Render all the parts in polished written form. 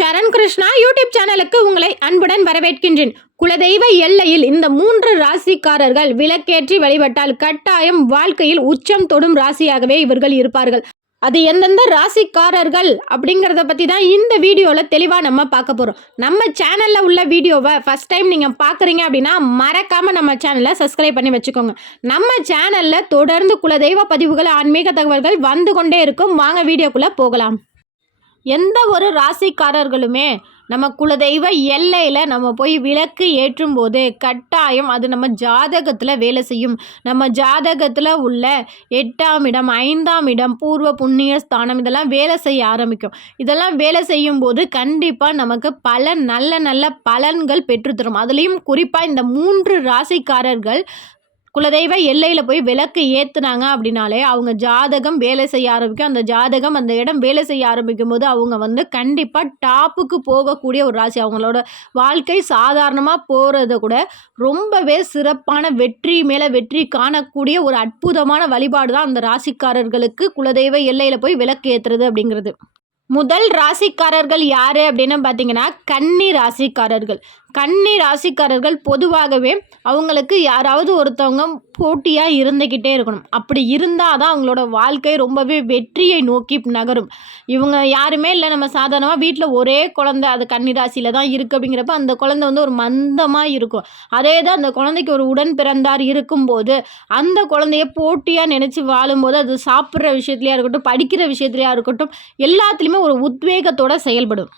சரண் Krishna YouTube சேனலுக்கு உங்களை அன்புடன் வரவேற்கின்றேன். குலதெய்வ எல்லையில் இந்த 3 ராசிக்காரர்கள் விளக்கேற்றி வழிபட்டால் கட்டாயம் வாழ்க்கையில் உச்சம் தொடும் ராசியாகவே இவர்கள் இருப்பார்கள். அது எந்தெந்த ராசிக்காரர்கள் அப்படிங்கிறத பற்றி தான் இந்த வீடியோவில் தெளிவாக நம்ம பார்க்க போகிறோம். நம்ம சேனலில் உள்ள வீடியோவை ஃபஸ்ட் டைம் நீங்கள் பார்க்குறீங்க அப்படின்னா மறக்காமல் நம்ம சேனலை சப்ஸ்கிரைப் பண்ணி வச்சுக்கோங்க. நம்ம சேனலில் தொடர்ந்து குலதெய்வ பதிவுகள், ஆன்மீக தகவல்கள் வந்து கொண்டே இருக்கும். வாங்க வீடியோக்குள்ளே போகலாம். எந்த ஒரு ராசிக்காரர்களுமே நம்ம குலதெய்வ எல்லையில் நம்ம போய் விளக்கு ஏற்றும் போது கட்டாயம் அது நம்ம ஜாதகத்தில் வேலை செய்யும். நம்ம ஜாதகத்தில் உள்ள 8ஆம் இடம், 5ஆம் இடம், பூர்வ புண்ணிய ஸ்தானம் இதெல்லாம் வேலை செய்ய ஆரம்பிக்கும். இதெல்லாம் வேலை செய்யும் போது கண்டிப்பாக நமக்கு பல நல்ல நல்ல பலன்கள் பெற்றுத்தரும். அதுலேயும் குறிப்பாக இந்த 3 ராசிக்காரர்கள் குலதெய்வ எல்லையில் போய் விளக்கு ஏற்றுனாங்க அப்படின்னாலே அவங்க ஜாதகம் வேலை செய்ய ஆரம்பிக்கும். அந்த ஜாதகம் அந்த இடம் வேலை செய்ய ஆரம்பிக்கும் போது அவங்க கண்டிப்பாக டாப்புக்கு போகக்கூடிய ஒரு ராசி. அவங்களோட வாழ்க்கை சாதாரணமாக போகிறத கூட ரொம்பவே சிறப்பான வெற்றி மேலே வெற்றி காணக்கூடிய ஒரு அற்புதமான வழிபாடு தான் அந்த ராசிக்காரர்களுக்கு குலதெய்வ எல்லையில் போய் விளக்கு ஏற்றுறது அப்படிங்கிறது. முதல் ராசிக்காரர்கள் யார் அப்படின்னு பார்த்தீங்கன்னா கன்னி ராசிக்காரர்கள். கன்னி ராசிக்காரர்கள் பொதுவாகவே அவங்களுக்கு யாராவது ஒருத்தவங்க போட்டியாக இருந்துக்கிட்டே இருக்கணும். அப்படி இருந்தால் தான் அவங்களோட வாழ்க்கை ரொம்பவே வெற்றியை நோக்கி நகரும். இவங்க யாருமே இல்லை, நம்ம சாதாரணமாக வீட்டில் ஒரே குழந்தை அது கன்னி ராசியில் தான் இருக்குது அப்படிங்கிறப்ப அந்த குழந்தை ஒரு மந்தமாக இருக்கும். அதே தான் அந்த குழந்தைக்கு ஒரு உடன் பிறந்தார் இருக்கும்போது அந்த குழந்தைய போட்டியாக நினச்சி வாழும்போது அது சாப்பிட்ற விஷயத்துலையாக இருக்கட்டும், படிக்கிற விஷயத்துலையாக இருக்கட்டும், எல்லாத்துலேயுமே ஒரு உத்வேகத்தோடு செயல்படும்.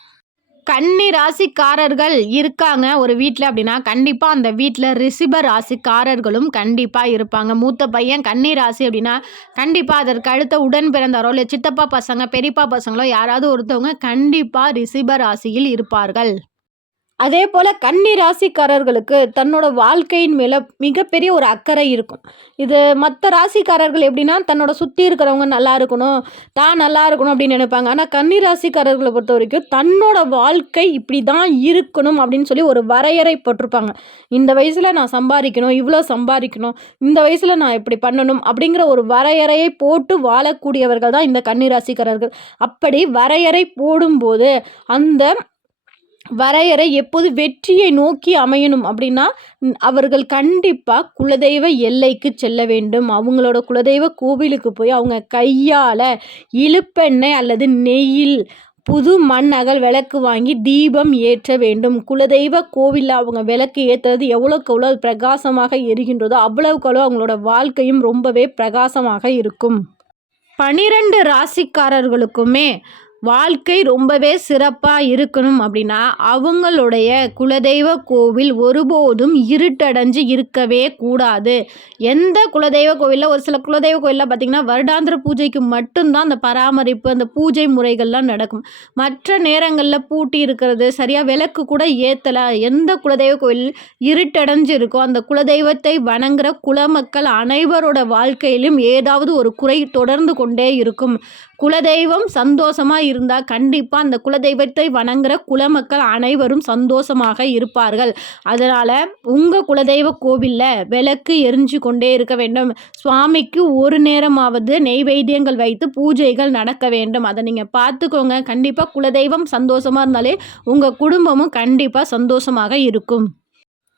கன்னி ராசிக்காரர்கள் இருக்காங்க ஒரு வீட்டில் அப்படின்னா கண்டிப்பாக அந்த வீட்டில் ரிஷப ராசிக்காரர்களும் கண்டிப்பாக இருப்பாங்க. மூத்த பையன் கன்னி ராசி அப்படின்னா கண்டிப்பாக அதற்கு அடுத்த உடன் பிறந்தாரோ இல்லை சித்தப்பா பசங்க, பெரியப்பா பசங்களோ யாராவது ஒருத்தவங்க கண்டிப்பாக ரிஷப ராசியில் இருப்பார்கள். அதே போல் கன்னி ராசிக்காரர்களுக்கு தன்னோட வாழ்க்கையின் மேலே மிகப்பெரிய ஒரு அக்கறை இருக்கும். இது மற்ற ராசிக்காரர்கள் எப்படின்னா தன்னோட சுற்றி இருக்கிறவங்க நல்லா இருக்கணும், தான் நல்லா இருக்கணும் அப்படின்னு நினைப்பாங்க. ஆனால் கன்னி ராசிக்காரர்களை பொறுத்த வரைக்கும் தன்னோட வாழ்க்கை இப்படி தான் இருக்கணும் அப்படின்னு சொல்லி ஒரு வரையறை போட்டிருப்பாங்க. இந்த வயசில் நான் சம்பாதிக்கணும், இவ்வளோ சம்பாதிக்கணும், இந்த வயசில் நான் இப்படி பண்ணணும் அப்படிங்கிற ஒரு வரையறையை போட்டு வாழக்கூடியவர்கள் தான் இந்த கன்னி ராசிக்காரர்கள். அப்படி வரையறை போடும்போது அந்த வரையறை எப்போது வெற்றியை நோக்கி அமையணும் அப்படின்னா அவர்கள் கண்டிப்பாக குலதெய்வ எல்லைக்கு செல்ல வேண்டும். அவங்களோட குலதெய்வ கோவிலுக்கு போய் அவங்க கையால் இழுப்பெண்ணெய் அல்லது நெய்யில் புது மண் அகல் விளக்கு வாங்கி தீபம் ஏற்ற வேண்டும். குலதெய்வ கோவிலில் அவங்க விளக்கு ஏற்றுறது எவ்வளோக்கு எவ்வளோ பிரகாசமாக எரிகின்றதோ அவ்வளவுக்கு அவங்களோட வாழ்க்கையும் ரொம்பவே பிரகாசமாக இருக்கும். 12 ராசிக்காரர்களுக்குமே வாழ்க்கை ரொம்பவே சிறப்பாக இருக்கணும் அப்படின்னா அவங்களுடைய குலதெய்வ கோவில் ஒருபோதும் இருட்டடைஞ்சு இருக்கவே கூடாது. எந்த குலதெய்வ கோவிலில் ஒரு சில குலதெய்வ கோவிலில் பார்த்திங்கன்னா வருடாந்திர பூஜைக்கு மட்டும்தான் அந்த பராமரிப்பு, அந்த பூஜை முறைகள்லாம் நடக்கும். மற்ற நேரங்களில் பூட்டி இருக்கிறது, சரியாக விளக்கு கூட ஏற்றலை. எந்த குலதெய்வ கோவில் இருட்டடைஞ்சு இருக்கோ அந்த குலதெய்வத்தை வணங்குற குலமக்கள் அனைவரோட வாழ்க்கையிலும் ஏதாவது ஒரு குறை தொடர்ந்து கொண்டே இருக்கும். குலதெய்வம் சந்தோஷமாக இருந்தால் கண்டிப்பாக அந்த குலதெய்வத்தை வணங்குற குலமக்கள் அனைவரும் சந்தோஷமாக இருப்பார்கள். அதனால் உங்கள் குலதெய்வ கோவிலில் விளக்கு எரிஞ்சு கொண்டே இருக்க வேண்டும். சுவாமிக்கு ஒரு நேரமாவது நெய்வேத்தியங்கள் வைத்து பூஜைகள் நடக்க வேண்டும். அதை நீங்கள் பார்த்துக்கோங்க. கண்டிப்பாக குலதெய்வம் சந்தோஷமாக இருந்தாலே உங்கள் குடும்பமும் கண்டிப்பாக சந்தோஷமாக இருக்கும்.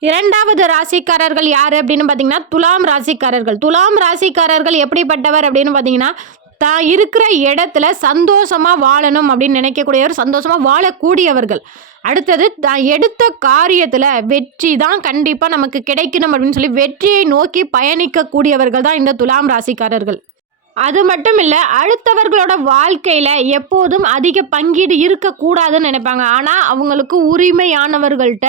2வது ராசிக்காரர்கள் யார் அப்படின்னு பார்த்தீங்கன்னா துலாம் ராசிக்காரர்கள். துலாம் ராசிக்காரர்கள் எப்படிப்பட்டவர் அப்படின்னு பார்த்தீங்கன்னா தான் இருக்கிற இடத்துல சந்தோஷமாக வாழணும் அப்படின்னு நினைக்கக்கூடியவர், சந்தோஷமாக வாழக்கூடியவர்கள். அடுத்தது தான் எடுத்த காரியத்தில் வெற்றி தான் கண்டிப்பாக நமக்கு கிடைக்கணும் அப்படின்னு சொல்லி வெற்றியை நோக்கி பயணிக்கக்கூடியவர்கள் தான் இந்த துலாம் ராசிக்காரர்கள். அது மட்டும் இல்லை, அடுத்தவர்களோட வாழ்க்கையில் எப்போதும் அதிக பங்கீடு இருக்கக்கூடாதுன்னு நினைப்பாங்க. ஆனால் அவங்களுக்கு உரிமையானவர்கள்ட்ட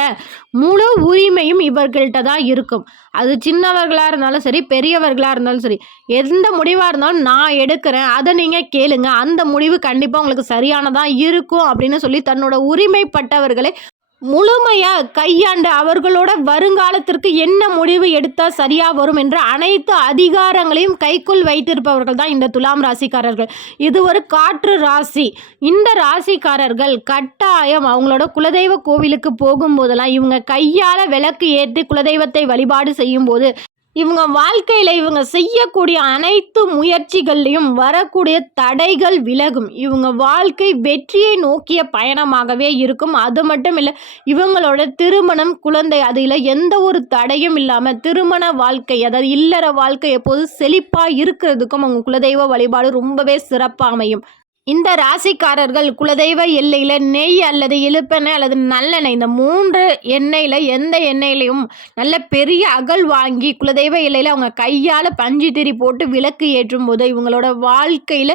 முழு உரிமையும் இவர்கள்ட்ட தான் இருக்கும். அது சின்னவர்களாக இருந்தாலும் சரி, பெரியவர்களாக இருந்தாலும் சரி, எந்த முடிவாக இருந்தாலும் நான் எடுக்கிறேன், அதை நீங்கள் கேளுங்க, அந்த முடிவு கண்டிப்பாக உங்களுக்கு சரியானதாக இருக்கும் அப்படின்னு சொல்லி தன்னோட உரிமைப்பட்டவர்களை முழுமையாக கையாண்டு அவர்களோட வருங்காலத்திற்கு என்ன முடிவு எடுத்தால் சரியாக வரும் என்ற அனைத்து அதிகாரங்களையும் கைக்குள் வைத்திருப்பவர்கள் தான் இந்த துலாம் ராசிக்காரர்கள். இது ஒரு காற்று ராசி. இந்த ராசிக்காரர்கள் கட்டாயம் அவங்களோட குலதெய்வ கோவிலுக்கு போகும்போதெல்லாம் இவங்க கையால் விளக்கு ஏற்றி குலதெய்வத்தை வழிபாடு செய்யும்போது இவங்க வாழ்க்கையில இவங்க செய்யக்கூடிய அனைத்து முயற்சிகள்லையும் வரக்கூடிய தடைகள் விலகும். இவங்க வாழ்க்கை வெற்றியை நோக்கிய பயணமாகவே இருக்கும். அது மட்டும் இல்ல, இவங்களோட திருமணம், குழந்தை அதில எந்த ஒரு தடையும் இல்லாம திருமண வாழ்க்கை, அதாவது இல்லற வாழ்க்கை எப்போதும் செழிப்பா இருக்கிறதுக்கும் அவங்க குலதெய்வ வழிபாடு ரொம்பவே சிறப்பா அமையும். இந்த ராசிக்காரர்கள் குலதெய்வ எல்லையில நெய் அல்லது இலுப்பெண்ணெய் அல்லது நல்லெண்ணெய், இந்த 3 எண்ணெயில எந்த எண்ணெயிலையும் நல்ல பெரிய அகல் வாங்கி குலதெய்வ எல்லையில அவங்க கையால பஞ்சு திரி போட்டு விளக்கு ஏற்றும்போது இவங்களோட வாழ்க்கையில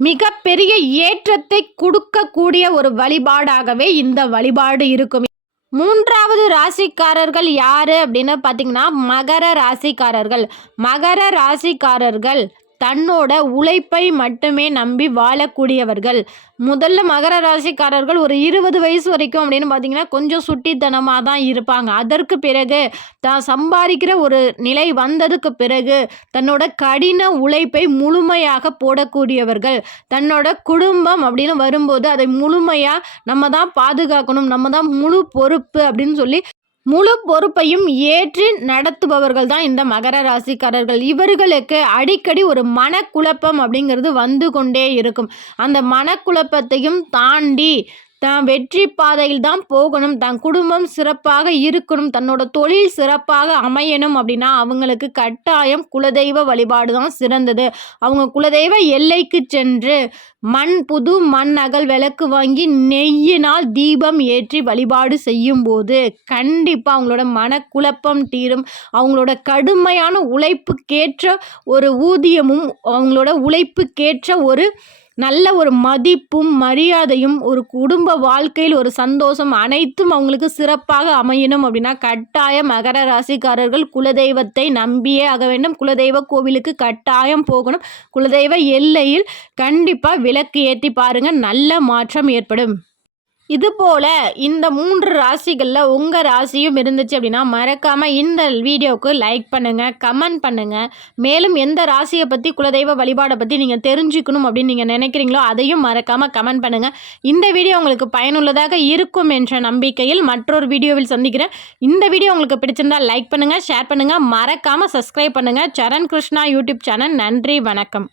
மிகப்பெரிய ஏற்றத்தை கொடுக்கக்கூடிய ஒரு வழிபாடாகவே இந்த வழிபாடு இருக்கும். 3வது ராசிக்காரர்கள் யாரு அப்படின்னு பார்த்தீங்கன்னா, மகர ராசிக்காரர்கள். மகர ராசிக்காரர்கள் தன்னோட உழைப்பை மட்டுமே நம்பி வாழக்கூடியவர்கள். முதல்ல மகர ராசிக்காரர்கள் ஒரு 20 வயசு வரைக்கும் அப்படின்னு பார்த்தீங்கன்னா, கொஞ்சம் சுட்டித்தனமா தான் இருப்பாங்க. அதற்கு பிறகு தான் சம்பாதிக்கிற ஒரு நிலை வந்ததுக்கு பிறகு தன்னோட கடின உழைப்பை முழுமையாக போடக்கூடியவர்கள். தன்னோட குடும்பம் அப்படின்னு வரும்போது அதை முழுமையா நம்ம தான் பாதுகாக்கணும், நம்ம தான் முழு பொறுப்பு அப்படின்னு சொல்லி முழு பொறுப்பையும் ஏற்று நடத்துபவர்கள் தான் இந்த மகர ராசிக்காரர்கள். இவர்களுக்கு அடிக்கடி ஒரு மனக்குழப்பம் அப்படிங்கிறது வந்து கொண்டே இருக்கும். அந்த மனக்குழப்பத்தையும் தாண்டி தான் வெற்றி பாதையில் தான் போகணும், தன் குடும்பம் சிறப்பாக இருக்கணும், தன்னோட தொழில் சிறப்பாக அமையணும் அப்படின்னா அவங்களுக்கு கட்டாயம் குலதெய்வ வழிபாடு தான் சிறந்தது. அவங்க குலதெய்வ எல்லைக்கு சென்று புது மண் அகல் விளக்கு வாங்கி நெய்யினால் தீபம் ஏற்றி வழிபாடு செய்யும்போது கண்டிப்பாக அவங்களோட மனக்குழப்பம் தீரும். அவங்களோட கடுமையான உழைப்புக்கேற்ற ஒரு ஊதியமும், அவங்களோட உழைப்புக்கேற்ற ஒரு நல்ல ஒரு மதிப்பும் மரியாதையும், ஒரு குடும்ப வாழ்க்கையில் ஒரு சந்தோஷம் அனைத்தும் அவங்களுக்கு சிறப்பாக அமையணும் அப்படின்னா கட்டாயம் மகர ராசிக்காரர்கள் குலதெய்வத்தை நம்பியே ஆக வேண்டும். குலதெய்வ கோவிலுக்கு கட்டாயம் போகணும். குலதெய்வ எல்லையில் கண்டிப்பாக விளக்கு ஏற்றி பாருங்க, நல்ல மாற்றம் ஏற்படும். இதுபோல் இந்த 3 ராசிகளில் உங்கள் ராசியும் இருந்துச்சு அப்படின்னா மறக்காமல் இந்த வீடியோவுக்கு லைக் பண்ணுங்கள், கமெண்ட் பண்ணுங்கள். மேலும் எந்த ராசியை பற்றி குலதெய்வ வழிபாடை பற்றி நீங்கள் தெரிஞ்சுக்கணும் அப்படின்னு நீங்கள் நினைக்கிறீங்களோ அதையும் மறக்காமல் கமெண்ட் பண்ணுங்கள். இந்த வீடியோ உங்களுக்கு பயனுள்ளதாக இருக்கும் என்ற நம்பிக்கையில் மற்றொரு வீடியோவில் சந்திக்கிறேன். இந்த வீடியோ உங்களுக்கு பிடிச்சிருந்தால் லைக் பண்ணுங்கள், ஷேர் பண்ணுங்கள், மறக்காமல் சப்ஸ்கிரைப் பண்ணுங்கள். சரண் கிருஷ்ணா யூடியூப் சேனல். நன்றி, வணக்கம்.